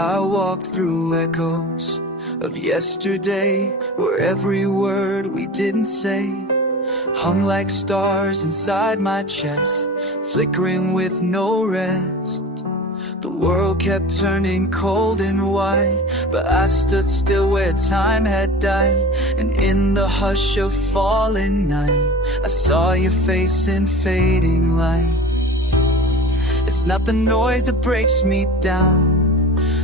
I walked through echoes of yesterday, where every word we didn't say hung like stars inside my chest, flickering with no rest. The world kept turning cold and white, but I stood still where time had died. And in the hush of falling night, I saw your face in fading light. It's not the noise that breaks me down,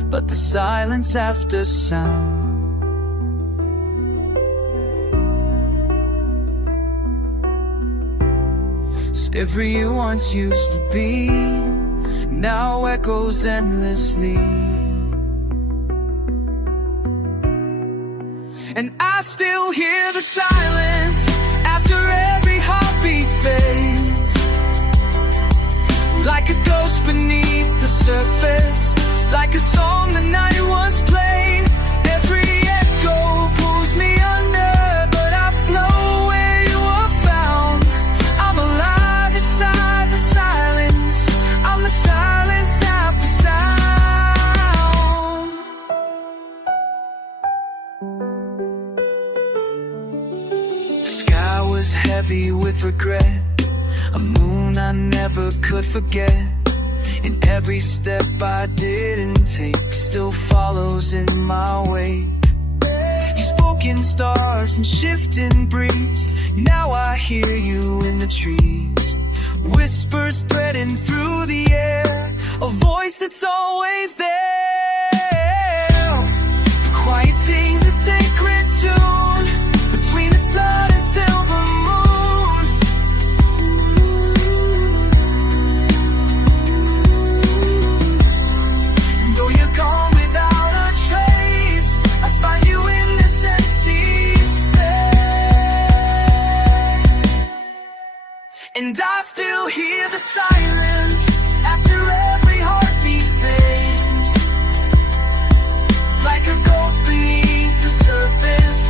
but the silence after sound. So every you once used to be now echoes endlessly. And I still hear the silence after every heartbeat fades, like a ghost beneath the surface, like a song the night once played. Every echo pulls me under, but I flow where you are found. I'm alive inside the silence, I'm the silence after sound. The sky was heavy with regret, a moon I never could forget. And every step I didn't take still follows in my wake. You spoke in stars and shifting breeze, now I hear you in the trees. Whispers threading through the air, a voice that's always there. The quiet sings a sacred tune between the sun and silver moon. And though you're gone without a trace, I find you in this empty space. And I still hear the silence after every heartbeat fades, like a ghost beneath the surface,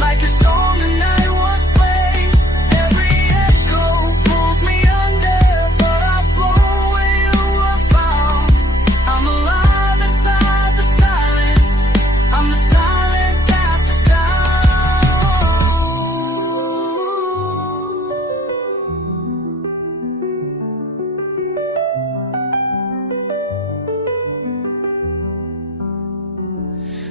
like a song the night once played. Every echo pulls me under, but I flow where you are found. I'm alive inside the silence, I'm the silence after sound.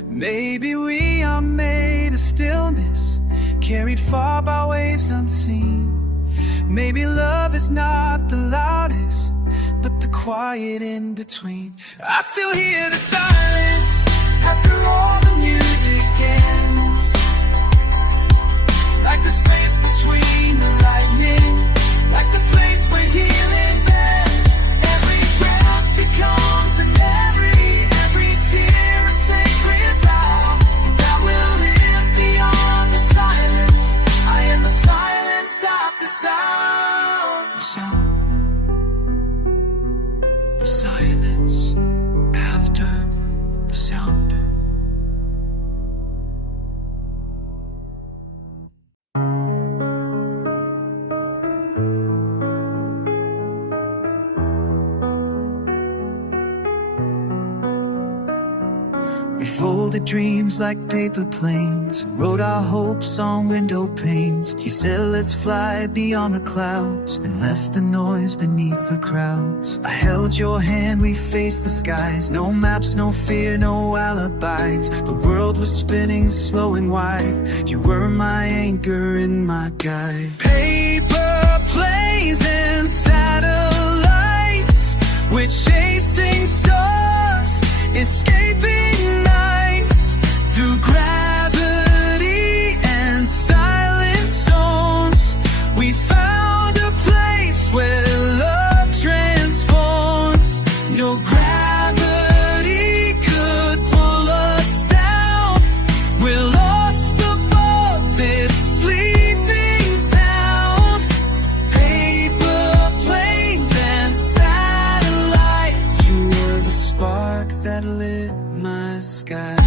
Maybe we are made of stillness, carried far by waves unseen. Maybe love is not the loudest, but the quiet in between. I still hear the silence after all the music ends, like the space between the lightning, like the place where healing bends. Every breath becomes a memory, every tear a sacred vow. And I will live beyond the silence, I am the silence after sound. Sound. The silence after the sound. We folded dreams like paper planes, wrote our hopes on window panes. You said let's fly beyond the clouds, and left the noise beneath the crowds. I held your hand, we faced the skies, no maps, no fear, no alibis. The world was spinning slow and wide, you were my anchor and my guide. Paper planes and satellites, we're chasing stars, escaping nights, through gravity and silent storms. We found a place where love transforms. No gravity could pull us down, we're lost above this sleeping town. Paper planes and satellites, you were the spark that lit my skies.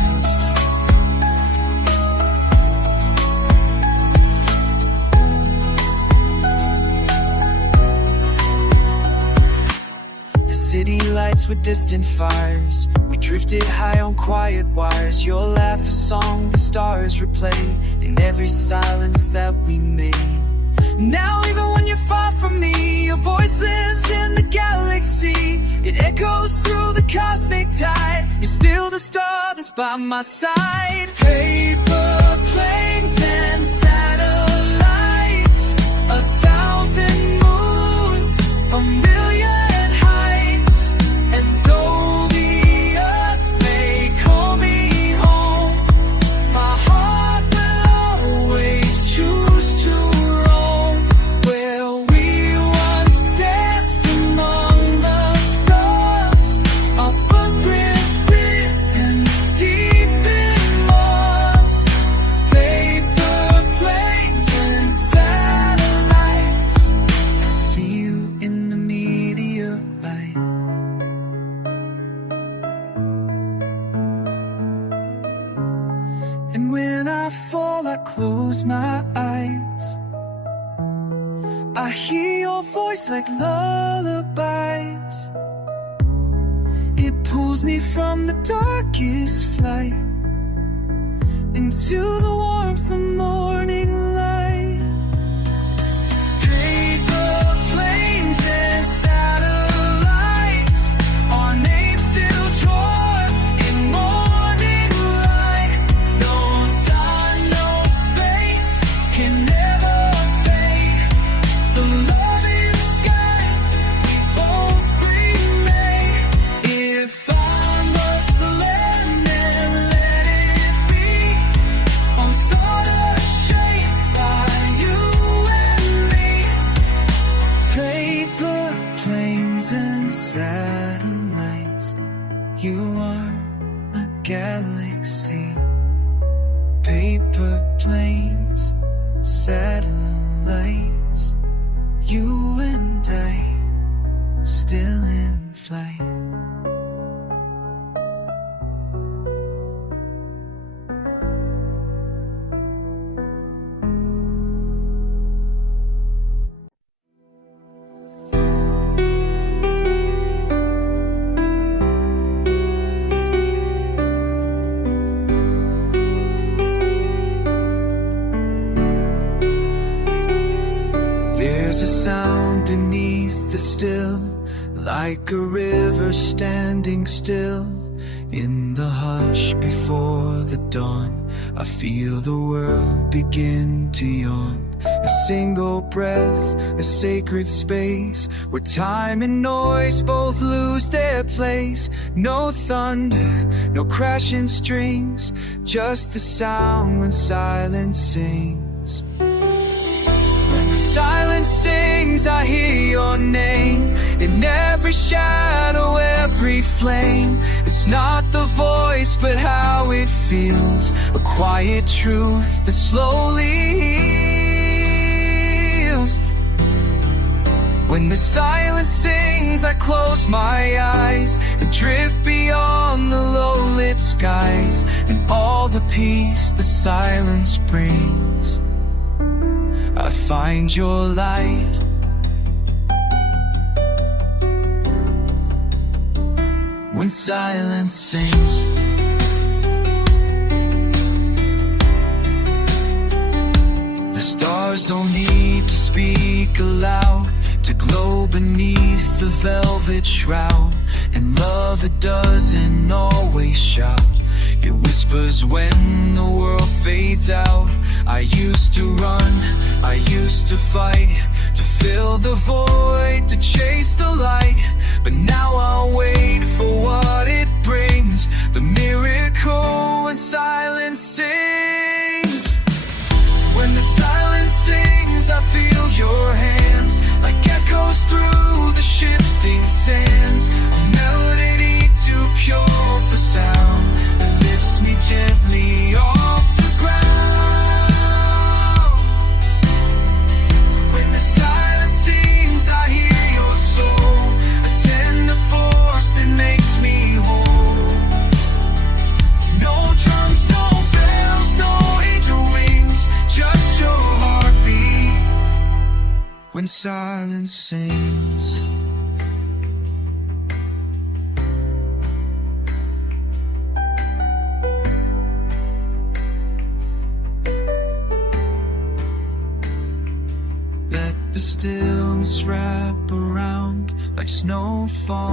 nights with distant fires. We drifted high on quiet wires. Your laugh a song the stars replay in every silence that we made. Now even when you're far from me, your voice lives in the galaxy. It echoes through the cosmic tide. You're still the star that's by my side. Paper planes and satellites, 1,000 moons, 1,000,000 heights. And though the earth may call me home, my heart will always choose to roam where we once danced among the stars. Our footprints written deep in Mars. Paper planes and satellites, I see you in the meteorite. And when I fall, I close my eyes. I hear your voice like lullabies. It pulls me from the darkest flight into the warmth of morning light. Paper planes and satellites, our names still drawn in morning light. No time, no space can never fade. The love in skies we both remade. If I must land and let it be on stars shaped by you and me. Paper planes and satellites, you are a galaxy. Paper planes, satellites, you and I, still in flight. There's a sound beneath the still, like a river standing still. In the hush before the dawn, I feel the world begin to yawn. A single breath, a sacred space, where time and noise both lose their place. No thunder, no crashing strings, just the sound when silence sings. When the silence sings, I hear your name in every shadow, every flame. It's not the voice, but how it feels, a quiet truth that slowly heals. When the silence sings, I close my eyes and drift beyond the low-lit skies, and all the peace the silence brings. I find your light. When silence sings, the stars don't need to speak aloud to glow beneath the velvet shroud. And love, it doesn't always shout, it whispers when the world fades out. I used to run, I used to fight, to fill the void, to chase the light. But now I'll wait for what it brings, the miracle when silence sings. When the silence sings, I feel your hands, like echoes through the shifting sands. A melody too pure for sound, that lifts me gently off the ground. When the silence sings, I hear your soul, a tender force that makes me whole. No drums, no bells, no angel wings, just your heartbeat. When silence sings, the stillness wrap around, like snow fall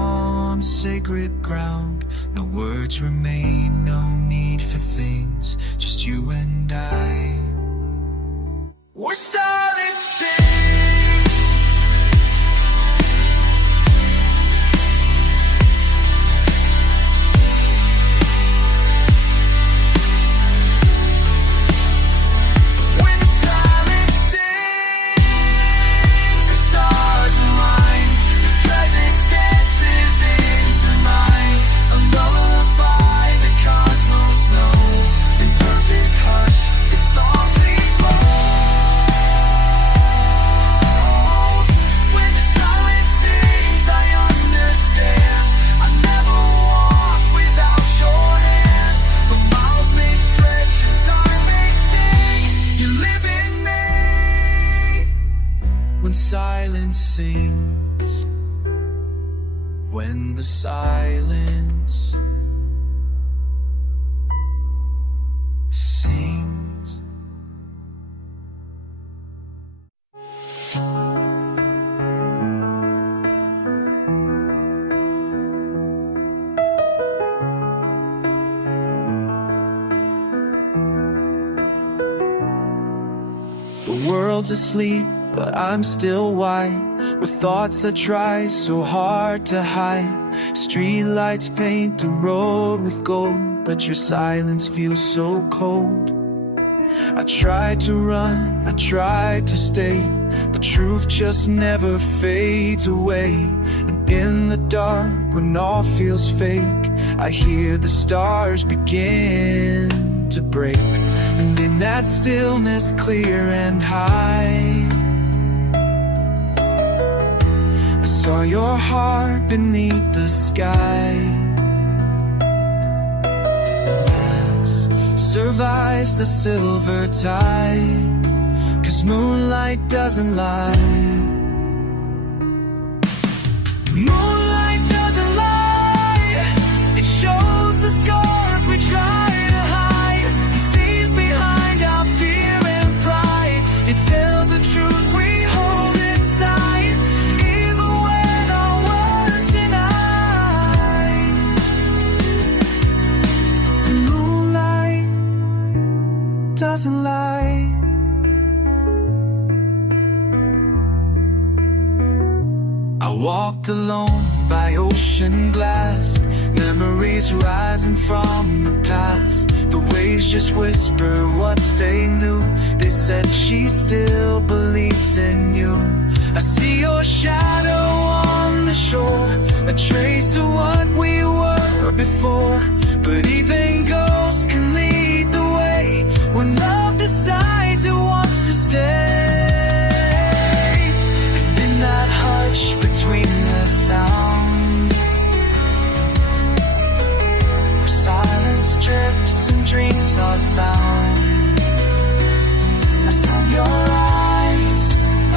on sacred ground. No words remain, no need for things, just you and I. We're silent sing. Silence sings, when the silence sings. The world's asleep, but I'm still wide, with thoughts that try so hard to hide. Streetlights paint the road with gold, but your silence feels so cold. I tried to run, I tried to stay, but truth just never fades away. And in the dark, when all feels fake, I hear the stars begin to break. And in that stillness clear and high, I saw your heart beneath the sky. Yes, survives the silver tide, 'cause moonlight doesn't lie. Moonlight doesn't lie. It shows the scars we try to hide. It sees behind our fear and pride. It tells the truth we hold inside, even when our words deny. Moonlight doesn't lie. I walked alone by ocean blast, memories rising from the past. The waves just whisper what they knew. They said she still believes in you. I see your shadow on the shore, a trace of what we were before. But even ghosts can lead the way when love decides it wants to stay. And in that hush between the sound, where silence drips and dreams are found, I saw your eyes,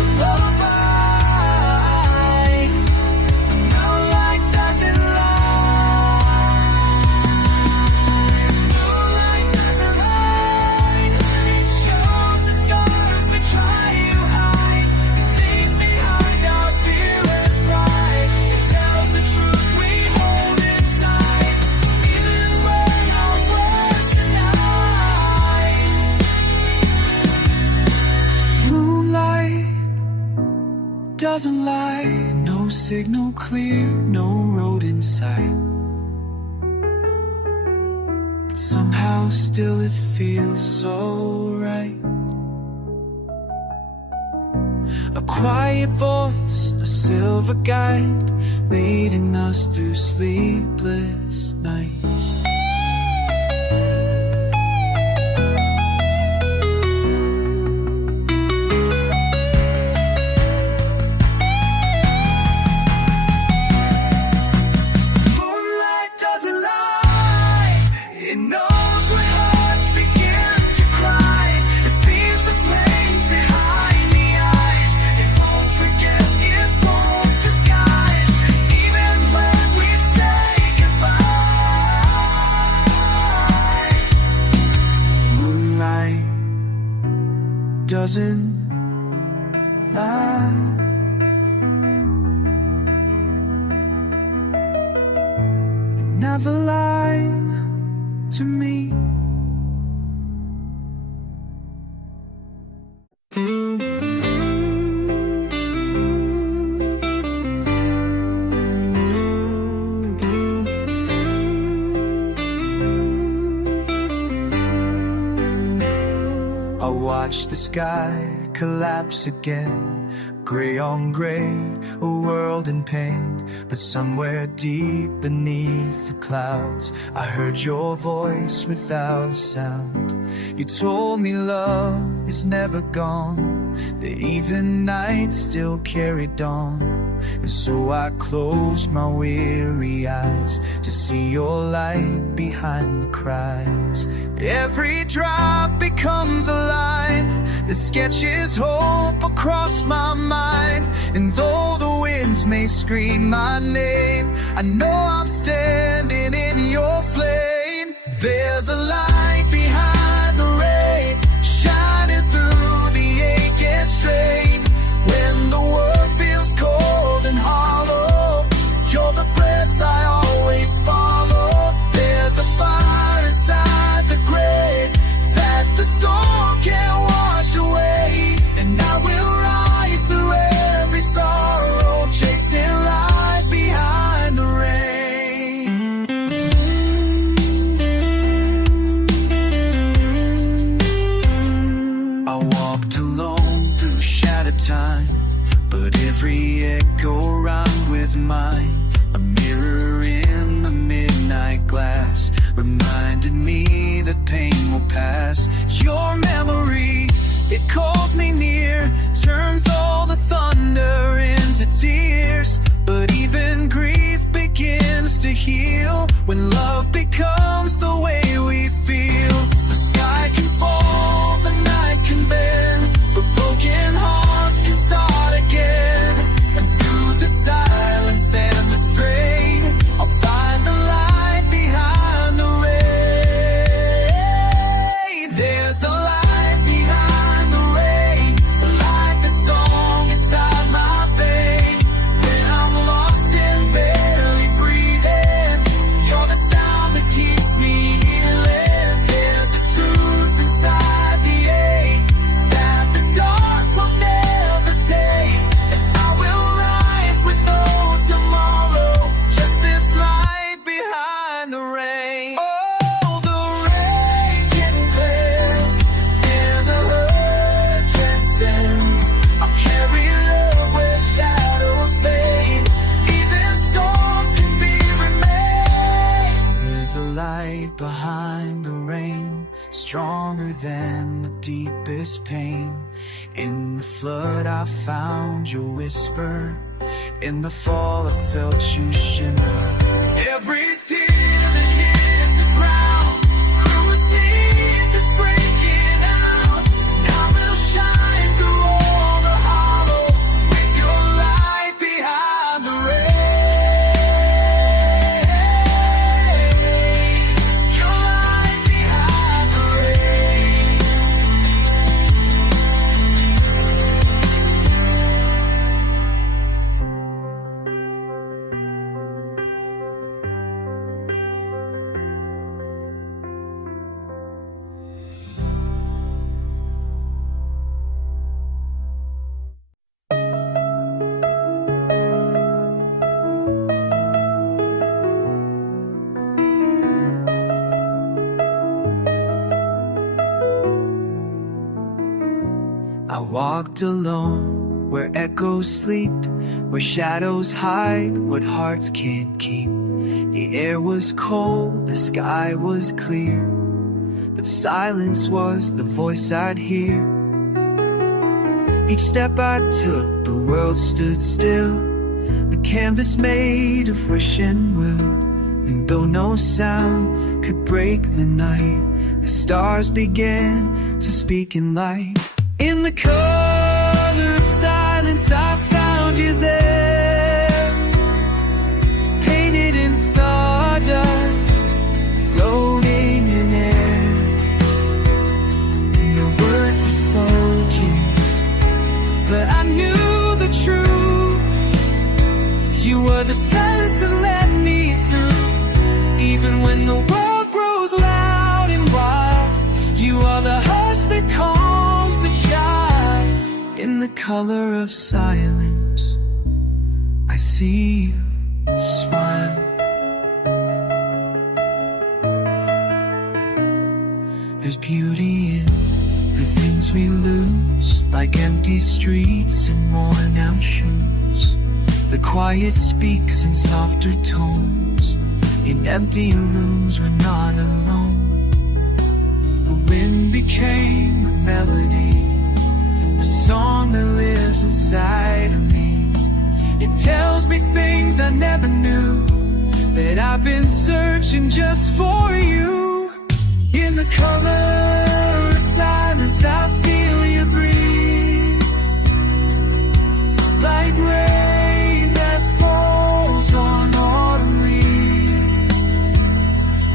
a lullaby. Moonlight doesn't lie. Moonlight doesn't lie. It shows the scars we try to hide. It sees behind our fear and pride. It tells the truth we hold inside, even when our words deny. Moonlight doesn't lie. No signal clear, no road in sight, but somehow still it feels so right. A quiet voice, a silver guide, leading us through sleepless nights. Moonlight doesn't lie. It knows when hearts begin to cry. It sees the flames behind the eyes. It won't forget, it won't disguise, even when we say goodbye. Moonlight doesn't lie. You never lied to me. I watch the sky collapse again, gray on gray, a world in pain. But somewhere deep beneath the clouds, I heard your voice without a sound. You told me love is never gone, that even night still carried dawn. And so I closed my weary eyes to see your light behind the cries. Every drop becomes a line that sketches hope across my mind. And though the winds may scream my name, I know I'm standing in your flame. There's a light behind the rain, shining through the ache and strain. When the world feels cold and hollow, you're the breath I always follow. There's a fire inside the grave that the storm can't wash away. And I will rise through every sorrow, chasing light behind the rain. I walked alone through shattered time, but every echo rhymed with mine. A mirror in the midnight glass reminded me that pain will pass. Your memory, it calls me near, turns all the thunder into tears. But even grief begins to heal when love becomes the way we feel. The sky can fall, the night can bend, but broken hearts can start again. And through the silence and the strain, I'll find the light behind the rain. There's a light behind the rain, like the song inside my vein. When I'm lost and barely breathing, you're the sound that keeps me healing. There's a truth inside the ache that the dark will never take. And I will rise with no tomorrow, just this light behind the rain. Oh, the rain can cleanse, and the hurt transcends. I'll carry love where shadows fade, even storms can be remained. There's a light behind the rain, stronger than the deepest pain. In the flood I found your whisper, in the fall I felt you shimmer. Every tear that hit the ground, through a seed that's breaking out. Now we'll shine through all the hollow, with your light behind the rain. Your light behind the rain. I walked alone where echoes sleep, where shadows hide what hearts can't keep. The air was cold, the sky was clear, but silence was the voice I'd hear. Each step I took, the world stood still, a canvas made of wish and will. And though no sound could break the night, the stars began to speak in light. In the color of silence I found you there, painted in stardust, floating in air. No words were spoken, but I knew the silence that led me through. Even when the world grows loud and wild, you are the hush that calms the child. In the color of silence, I see you smile. There's beauty in the things we lose, like empty streets and worn out shoes. The quiet speaks in softer tones. In emptier rooms we're not alone. The wind became a melody, a song that lives inside of me. It tells me things I never knew, that I've been searching just for you. In the color of silence, I feel you breathe, like rain that falls on autumn leaves.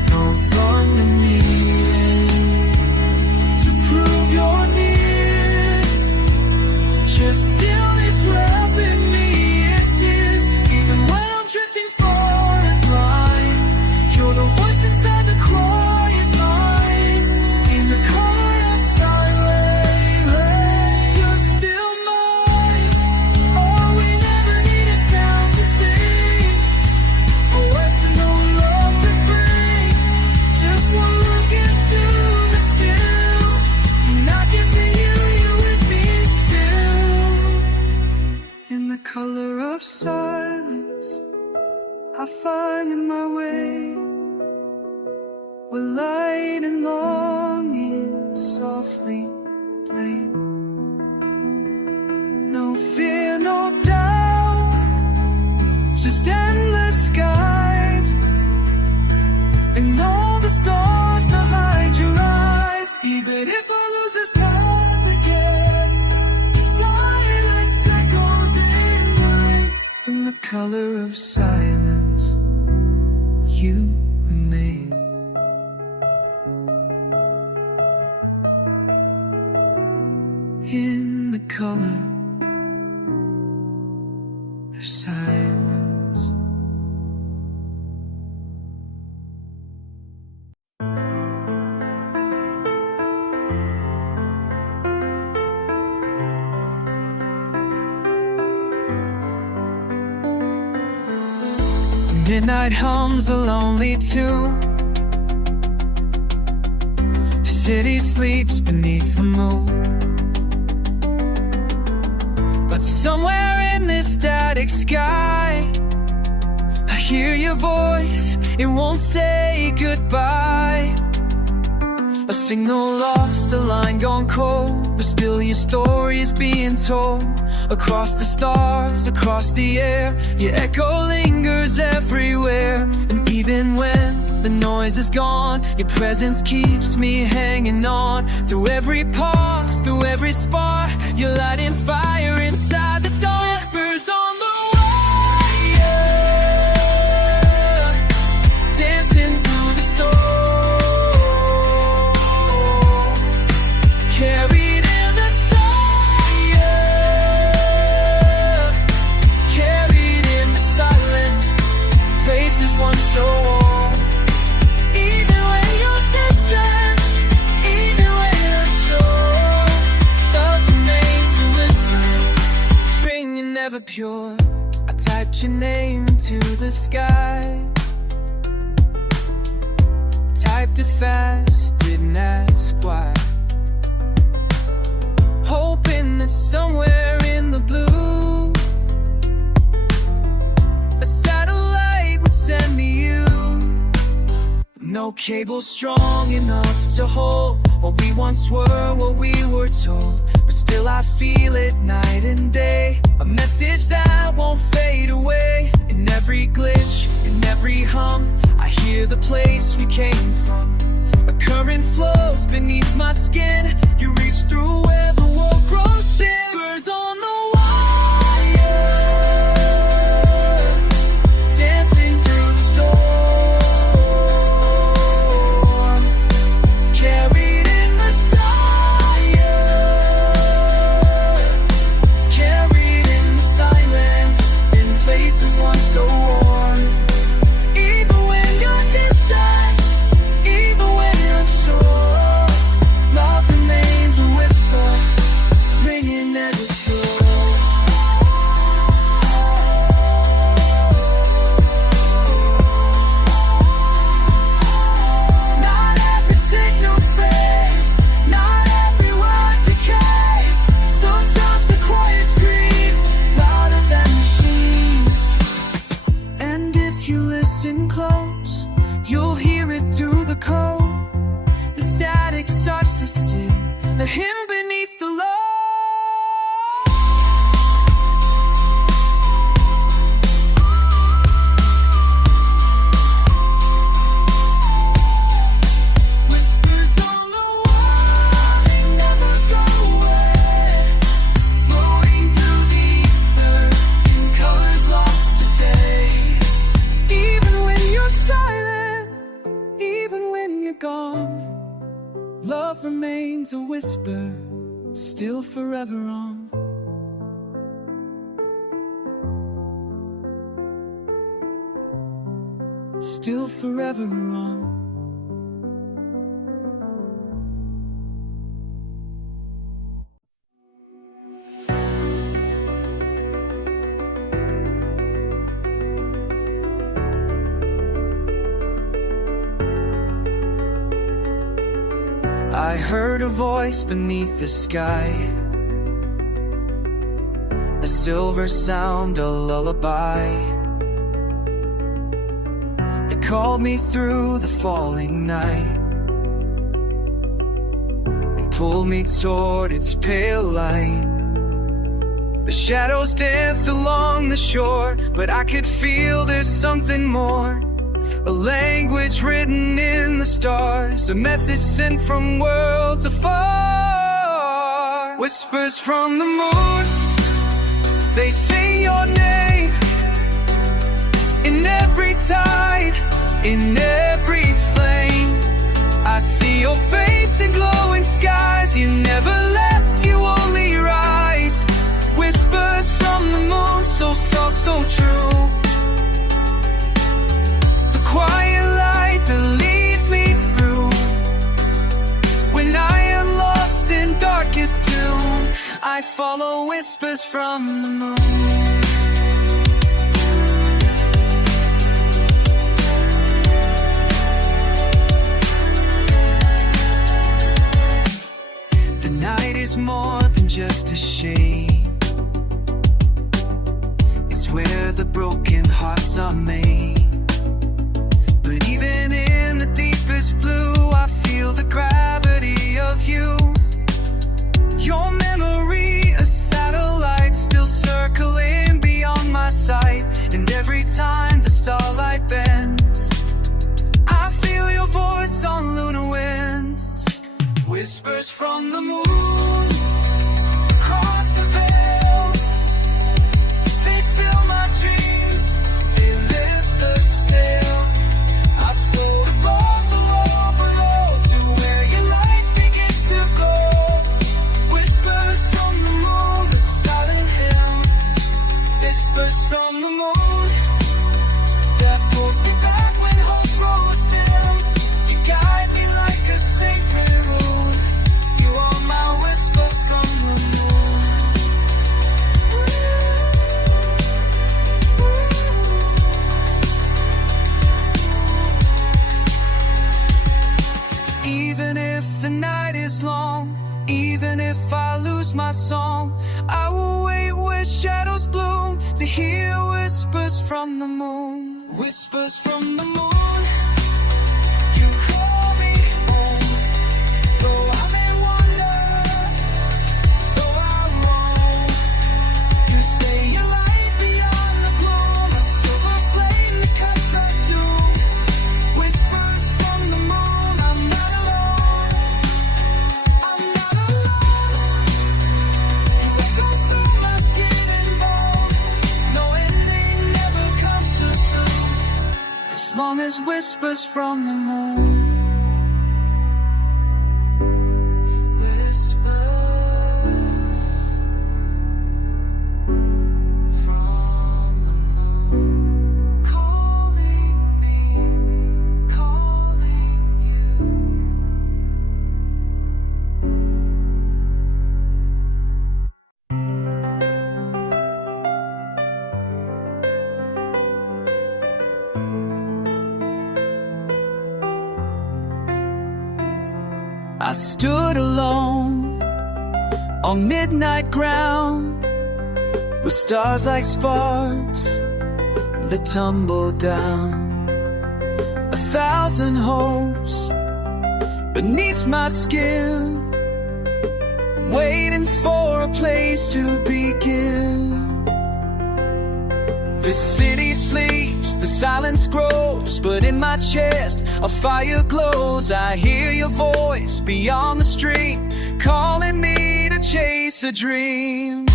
No thunder needed to prove you're near, just stillness wrapping me in tears. Even when I'm drifting far and blind, you're the voice inside the quiet. Color of silence, I find in my way, where light and longing softly play. No fear, no doubt, just endless skies, and all the stars behind your eyes. Even if I lose this path again, the silence echoes in the color of silence, you remain. In the color of silence. Midnight hums a lonely tune. City sleeps beneath the moon. But somewhere in this static sky, I hear your voice, it won't say goodbye. A signal lost, a line gone cold, but still your story is being told. Across the stars, across the air, your echo lingers everywhere. And even when the noise is gone, your presence keeps me hanging on. Through every pause, through every spark, you're lighting fire inside the dark. Whispers on the wire, dancing through the storm. Carried in the silence, carried in the silence, places once so warm. Even when you're distant, even when you're sure, love remains a whisper, ringing never pure. I typed your name to the sky, typed it fast, didn't ask why. Hoping that somewhere in the blue, a satellite would send me you. No cable strong enough to hold what we once were, what we were told. But still I feel it night and day, a message that won't fade away. In every glitch, in every hum, I hear the place we came from. A current flows beneath my skin, you reach through where the world grows thin. Spurs on the wire, dancing through the storm. Carried in the silence, carried in the silence, in places once so warm. still forever on. Still forever on. I heard a voice beneath the sky, a silver sound, a lullaby. It called me through the falling night and pulled me toward its pale light. The shadows danced along the shore, but I could feel there's something more. A language written in the stars, a message sent from worlds afar. Whispers from the moon, they sing your name. In every tide, in every flame, I see your face in glowing skies. You never left, you only rise. Whispers from the moon, so soft, so true. Quiet light that leads me through. When I am lost in darkest tomb, I follow whispers from the moon. The night is more than just a shade. It's where the broken hearts are made. But even in the deepest blue, I feel the gravity of you. Your memory, a satellite still circling beyond my sight. And every time the starlight bends, I feel your voice on lunar winds. Whispers from the moon, across the veil. They fill my dreams, they lift the sail. From the moon that pulls me back when hope grows dim. You guide me like a sacred rune. You are my whisper from the moon. Even if the night is long, even if I lose my song, I will wait where shadows bloom to hear whispers from the moon. Whispers from the moon, you call me home. Though I may wander, though I roam, you stay your light beyond the gloom. A silver flame that cuts the doom. Whispers from the moon, I'm not alone. I'm not alone. You echo through my skin and bone. No ending never comes too soon. As long as whispers from the moon. I stood alone on midnight ground, with stars like sparks that tumble down. 1,000 hopes beneath my skin, waiting for a place to begin. The city sleeps, the silence grows, but in my chest a fire glows. I hear your voice beyond the stream, calling me to chase a dream.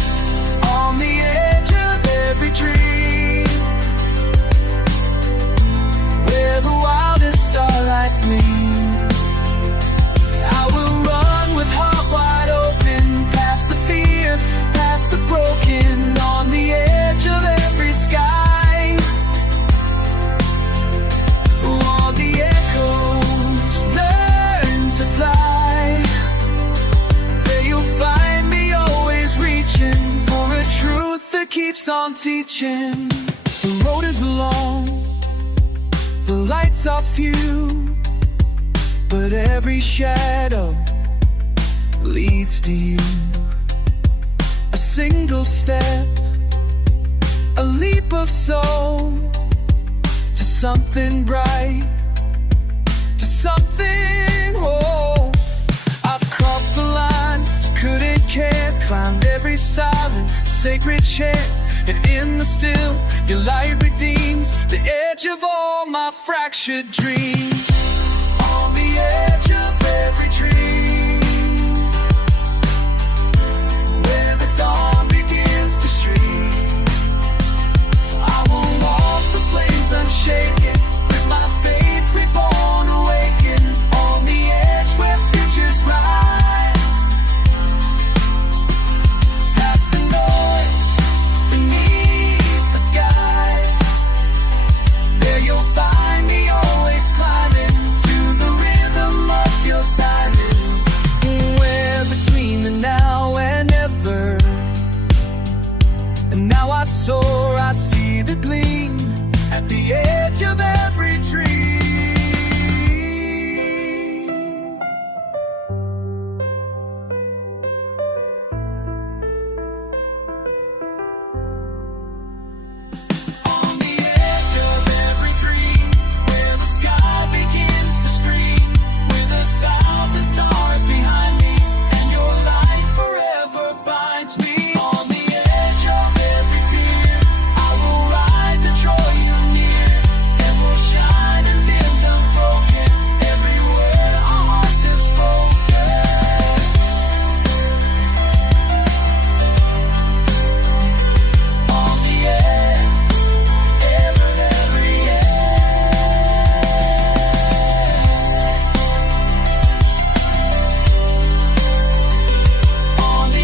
On the edge of every dream, where the wildest starlights gleam, I will run with heart wide open, keeps on teaching. The road is long, the lights are few, but every shadow leads to you. A single step, a leap of soul, to something bright, to something whole. I've crossed the line, couldn't care, climbed every silent, sacred chair, and in the still, your light redeems the edge of all my fractured dreams. On the edge of every dream, where the dawn begins to stream, I will walk the flames unshaken, with my faith reborn, awaken. On the edge where futures rise, past the noise, beneath the skies. There you'll find me always climbing to the rhythm of your timings. Where between the now and ever, and now I soar, I see the gleam at the edge of every dream. On the edge of every dream, where the sky begins to scream, with 1,000 stars behind me, and your light forever binds me. On the edge of every fear, I will rise and draw you near, and we'll shine until unbroken, every word our hearts have spoken. On the edge, every edge. On the edge.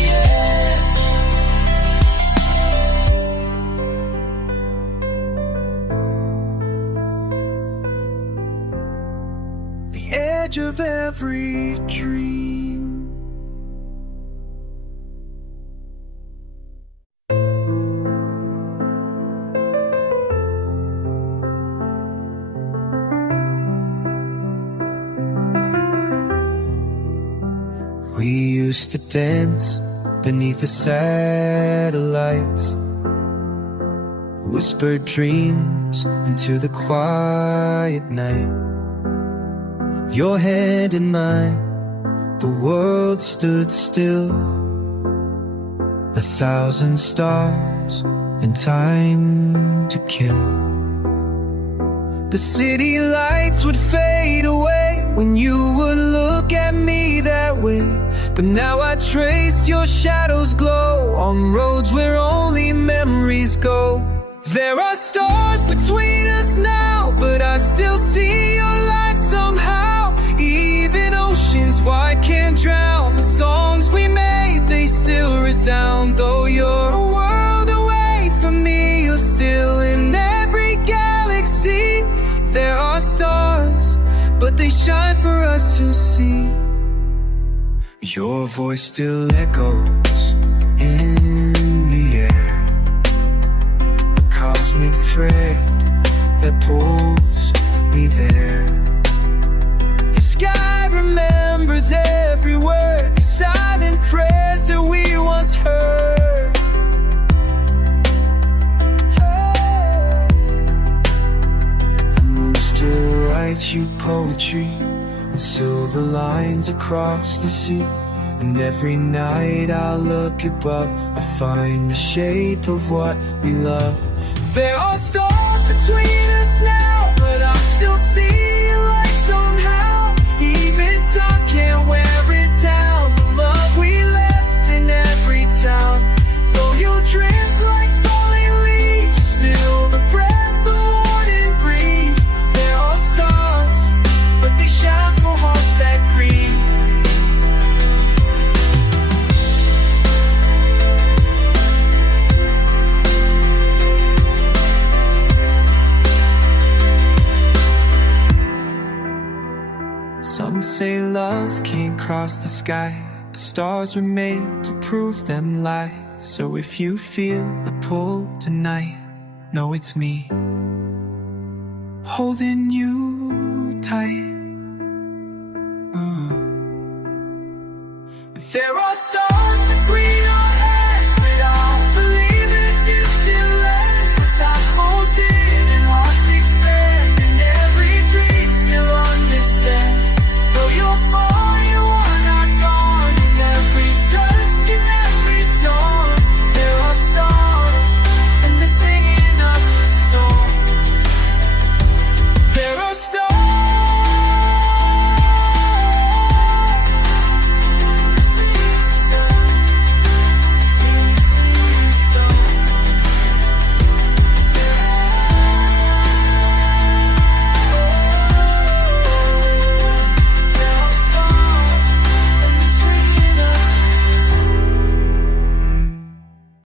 The edge of every dream. We used to dance beneath the satellites, whispered dreams into the quiet night. Your hand in mine, the world stood still. 1,000 stars and time to kill. The city lights would fade away when you would look at me that way. But now I trace your shadows glow on roads where only memories go. There are stars between us now, but I still see your light somehow. Even oceans wide can't drown the songs we made, they still resound. Though you're a world away from me, you're still in every galaxy. There are stars, but they shine for us to see. Your voice still echoes in the air, a cosmic thread that pulls me there. The sky remembers every word, the silent prayers that we once heard. The moon still writes you poetry and silver lines across the sea. And every night I look above, I find the shape of what we love. There are stars between us now, but I still see your light somehow. Even time can't wear it down, the love we left in every town. Though you drift like falling leaves, still the breath the morning breeze. There are stars, but they shine for hearts that grieve. Some say love can't cross the sky, but stars were made to prove them lies. So if you feel the pull tonight. No, it's me, holding you tight. There are stars